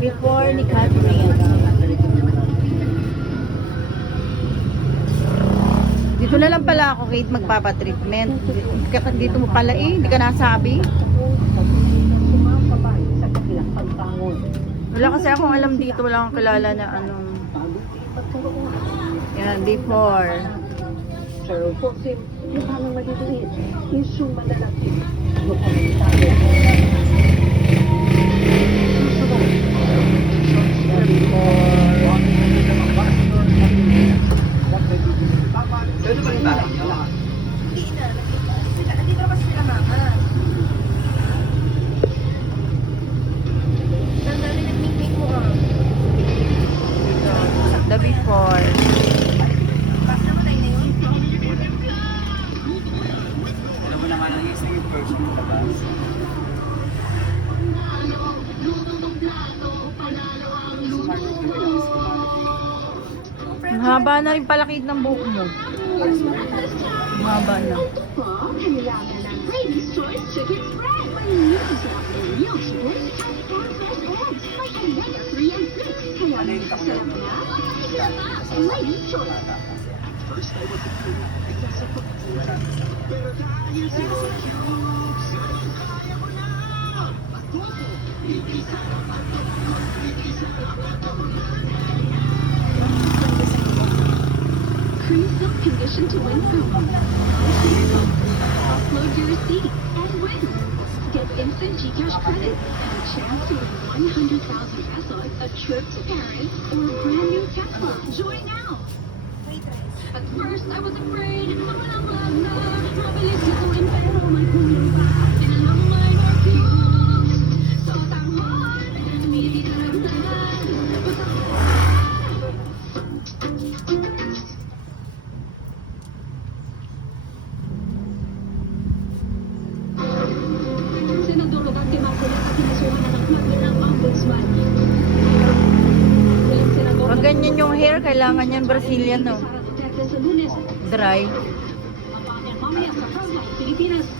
Before ni Catherine. Dito na lang pala ako, Kate, magpapatreatment. Dito mo pala hindi ka nasabi. Wala kasi akong alam dito, wala akong kilala na anong. Yan, before. Pero po, yung parang madidikit, yung malalaki, yung komentado. Dito pa rin ba? Hindi na. Nandito kasi sila mama. Sandali nag-meet mo ah. The before. Pas naman tayo na yun. Alam mo naman ang isang person sa labas. Ang haba na rin palakid ng buhok mo. Ang haba na. Kailangan ng Ladies' Choice Chicken Spread. Mayroon siya ng real chicken at farm-fresh eggs. May omega-3 and 6. Kaya mas sarap na. Ladies' Choice. Pre-sub condition to win promo. Upload your receipt and win. Get instant GCash credit and a chance to win 100,000 pesos, a trip to Paris, or a brand new Tesla. Join now. Wait, Rice. At first, I was afraid. Walang magna. Mabilis ituin pero may kulay pa. Inalang may markings. Sa tanghon, hindi naramdaman. Senador Rodante Marcola at kinasuhan na ng plano ng ombudsman. Senador Pag ganyan yung hair, kailangan yan Brazilian, no? Sara Duterte sa Lunes. Dry. Mamaya sa Frontline, Pilipinas.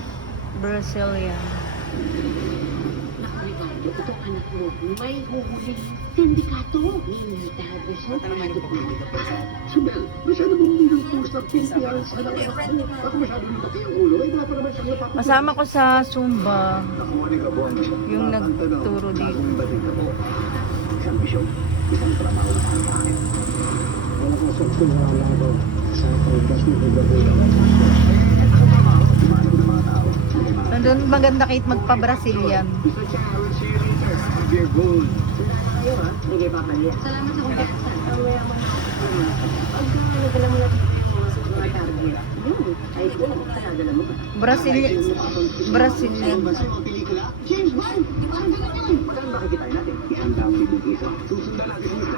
Brazilian. Nakaribanto, itong anak mo, may huhuling sindikato. Minitado siya. Ano naman ito kung dito person? Sumel, masyado mong nilang post ng PPR sa anak-anak ko. Baka masyado lumaki ang ulo, ay wala pa naman siyang napapagod. Masama ko sa Zumba. Ako, Anika Bon. Yung nagturo dito. Bagong balita po. Isang misyon, isang trabaho na ang akin. Wala ko sa wala ko. Sa pagkas mo ibabulan. Manang ng mga tao. Nandun maganda Kate magpa-Brazilian. Isa siya, Aaron Cheerleader. Dear Gold. Kayo ha? Sige, papalya. Salamat sa kumpiyansa. Ang mayaman. Pagka nagdala mo na dito yung mga target. Yun. Ay, kung talaga mo. Brazilian. Brazilian. Sa mga pelikula, James Bond. Parang ganun yun. Magkano makikita natin? Yan daw yung isa. Susundan natin yung